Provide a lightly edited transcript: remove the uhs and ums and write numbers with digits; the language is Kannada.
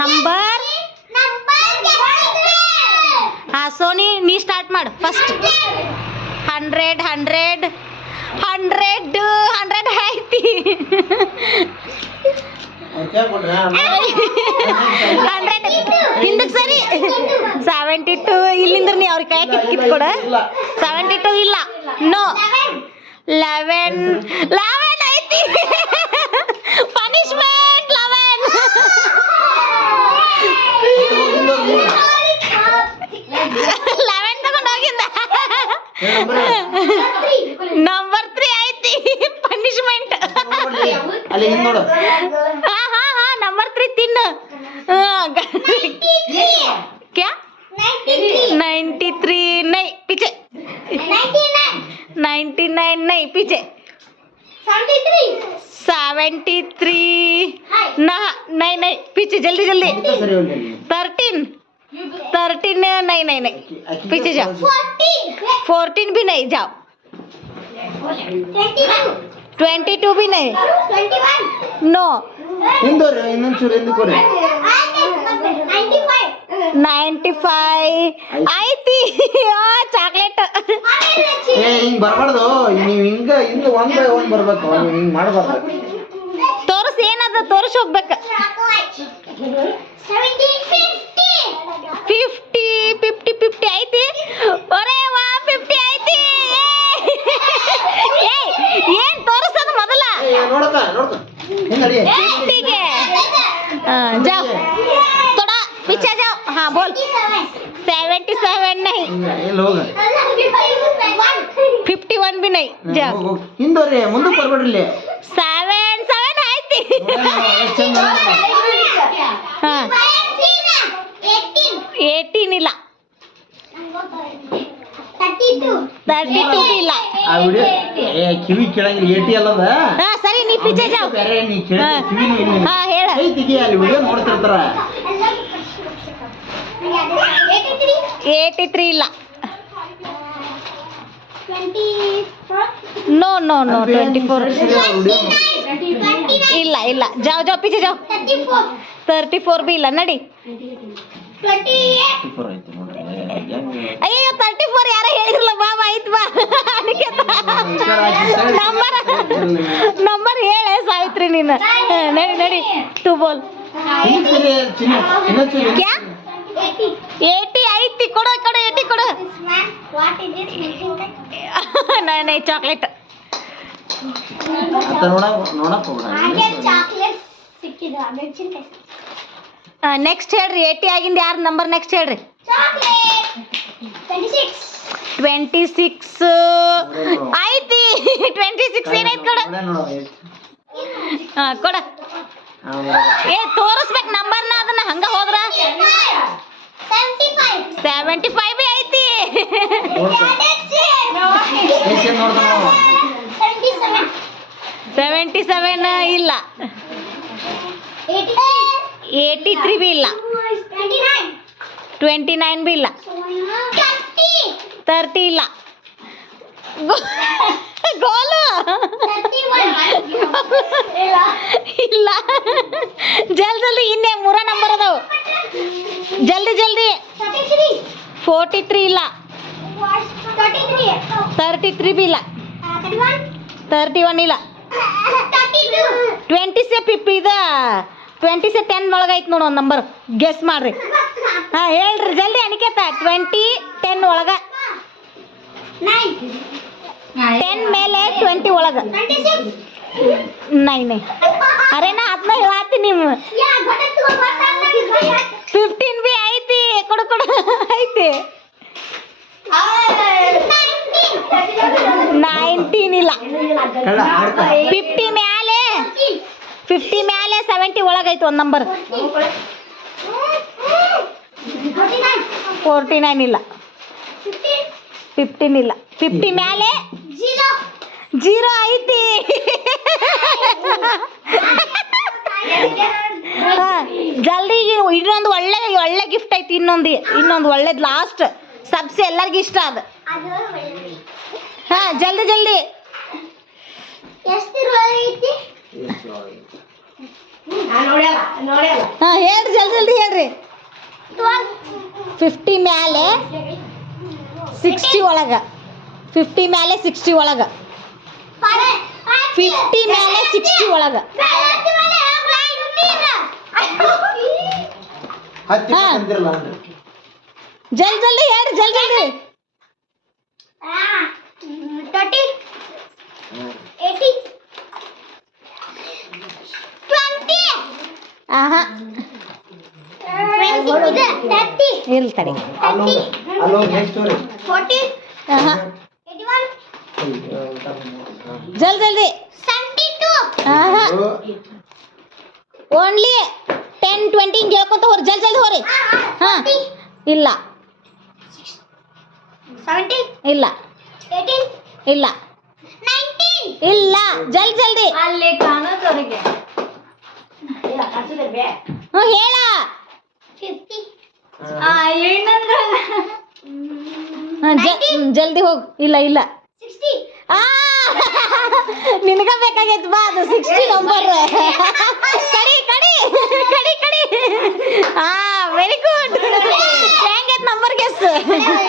ನಂಬರ್ ಹಾ ಸೋನಿ ನೀ ಸ್ಟಾರ್ಟ್ ಮಾಡು ಫಸ್ಟ್ 100 100 100 100 ಐತಿ 100 ಹಿಂದಕ್ಕೆ ಸರಿ 72 ಇಲ್ಲಿಂದ್ರ ನೀ ಅವ್ರ ಕೈ ಕಿತ್ಕೊಡ 72 ಇಲ್ಲ ನೋ 11 ಐತಿ ಪನಿಷ್ಮೆಂಟ್ 11 ತಗೊಂಡು ಹೋಗಿದ್ದ ನಂಬರ್ 3 ಐತಿ ಪನಿಷ್ಮೆಂಟ್ ಹಾ ನಂಬರ್ 3 ತಿನ್ನು क्या 93 नहीं पीछे 99 नहीं पीछे 73 ना नहीं पीछे जल्दी 13 नहीं पीछे जाओ 14 भी नहीं जाओ 22 भी नहीं 21 नो 95 ಐತಿ ಚಾಕ್ಲೇಟ್ ಹಿಂಗ್ ಬರ್ಬಾರ್ದು ನೀವ್ ಹಿಂಗ 1 by 1 ಬರ್ಬೇಕು ಹಿಂಗ್ ಮಾಡಬಾರ್ದು ತೋರಿಸ್ ಏನದ ತೋರಿಸ್ ಹೋಗ್ಬೇಕ 50 ಐತಿ ಒರೇ ವಾ 50 ಐತಿ ಏನ್ ತೋರಿಸೋದು ಮೊದಲ ನೋಡಕ ಹಿಂಗ್ ನಡಿ 50 ಗೆ जाओ थोड़ा पीछे जाओ हाँ बोल 77 नहीं ಎಲ್ಲಿ ಹೋಗ 51 भी नहीं जाओ ಹಿಂದೋರಿ ಮುಂದಕ್ಕೆ ಬರ್ಬೇಡ್ರಿ 7 ಐತಿ हाँ 18 ಇಲ್ಲ 32 भी ಇಲ್ಲ ಆ ವಿಡಿಯೋ ಕಿವಿ ಕೇಳಂಗಿಲ್ಲ 80 ಅಲ್ಲದ ಹಾ ಸರಿ ನೀ ಪೀछೆ जाओ ಬೇರೆ ನೀ ಕೇಳ ಕಿವಿನೂ ಇಲ್ಲ ಹಾ ಹೇಳ ಐತಿಗೆ ಅಲ್ಲಿ ವಿಡಿಯೋ ನೋಡ್ತಿರ್ತಾರ 83 ಇಲ್ಲ नो 24 ಇಲ್ಲ जाओ पीछे जाओ 34 भी ಇಲ್ಲ ನಡಿ 24 ಐತಿ ನೋಡ್ರಿ ಅಯ್ಯೋ 34 ಯಾರ ಹೇಳಿದ್ರಲ್ಲ ಬಾಬಾ ಐತ್ ಬಾ ನಂಬರ್ ಹೇಳೆ ಸಾವಿತ್ರಿ ನೀನು ನಡಿ ತೂ ಬೋಲ್ ಕ್ಯಾ 80 ಐತಿ ಕೊಡು 80 ಕೊಡು नहीं ಚಾಕ್ಲೇಟ್ ನೆಕ್ಸ್ಟ್ ಹೇಳ್ರಿ 80 ಆಗಿಂದ ಯಾರು ನಂಬರ್ ನೆಕ್ಸ್ಟ್ ಹೇಳ್ರಿ 26 ಐತಿ 26 ಏನೈತಿ ಕೊಡ ಏ ತೋರಿಸ್ಬೇಕು ನಂಬರ್ನ ಅದನ್ನ ಹಂಗ ಹೋದ್ರ 75 ಬಿ ಐತಿ 77 ಇಲ್ಲ 83 ಬಿ ಇಲ್ಲ 29 ಬಿ ಇಲ್ಲ 30 ಇಲ್ಲ ಗೋಲು ಇಲ್ಲ ಜಲ್ದಿ ಇನ್ನೇ 3 ನಂಬರ್ ಅದಾವು ಜಲ್ದಿ 43 ಇಲ್ಲ 33 ಬಿ ಇಲ್ಲ 31 ಇಲ್ಲ 20 से 10 ಒಳಗೈತೆ ನೋಡು ಒಂದು ನಂಬರ್ ಗೆಸ್ ಮಾಡ್ರಿ ಹಾ ಹೇಳ್ರಿ ಜಲ್ದಿ ಅನಿಕೇತ 20 10 ಒಳಗ 10 ಮೇಲೆ 20 ಒಳಗ 9 ಅರೆ ನಾ ಅದನ್ನ ಹೇಳತ್ತೀನಿ ನೀವು 15 ಬಿ ಐತಿ ಕೊಡು ಐತಿ 19 ಇಲ್ಲ 50 ಮ್ಯಾಲೆ 70 ಒಳಗೈತಿ ಒಂದು ನಂಬರ್ 49 ಇಲ್ಲ 15 ಇಲ್ಲ 50 ಮ್ಯಾಲೆ 0 ಐತಿ ಜಲ್ದಿ ಇನ್ನೊಂದು ಒಳ್ಳೆ ಗಿಫ್ಟ್ ಐತಿ ಇನ್ನೊಂದು ಒಳ್ಳೇದು ಲಾಸ್ಟ್ ಸಬ್ಸೆ ಎಲ್ಲರಿಗೂ ಇಷ್ಟ ಅದು ಹಾ ಜಲ್ದಿ ಎಷ್ಟು ಐತಿ ಹಾಂ ಹೇಳ್ರಿ ಜಲ್ದಿ ಹೇಳ್ರಿ 50 ಮ್ಯಾಲೆ 60 ಒಳಗೆ 50 ಮ್ಯಾಲೆ 60 ಒಳಗೆ 50 ಮ್ಯಾಲೆ 60 ಒಳಗೆ ಹತ್ತಿ ಹಾ. ಅಂತಿರಲ್ಲ ಅಂದ್ರೆ ಜಲ್ದಿ ಹೇಳ್ರಿ ಜಲ್ದಿ 30 80 20 ಆಹಾ 30 ಇಲ್ಲ ತಡಿ ಅಲ್ಲೋಗಿ ನೆಕ್ಸ್ಟ್ ರೀ 40 ಆಹಾ 81 ಜಲ್ದಿ 72 ಆಹಾ ಓನ್ಲಿ 10 20 ಹಿಂಗೆ ಹೇಳ್ಕೊಂತ ಹೋರಿ ಜಲ್ದಿ ಹೋರಿ ಹಾಂ ಇಲ್ಲ 17 ಇಲ್ಲ 18 ಇಲ್ಲ 19 ಇಲ್ಲ ಜಲ್ದಿ ಅಲ್ಲಿ ಕಾಣೋದವ್ರಿಗೆ ಹ್ಞೂ ಹೇಳ 50 ಏನಂದ್ರ ಜಲ್ದಿ ಹೋಗ್ ಇಲ್ಲ 60 ಆ ನಿನಗ ಬೇಕಾಗೈತಿ ಬಾ ಅದು 60 ನಂಬರ್ ಕಡಿ ಕಡಿ ಕಡಿ ಕಡಿ ಆ ವೆರಿ ಗುಡ್ ಹೆಂಗೈತ್ ನಂಬರ್ ಗೆಸ್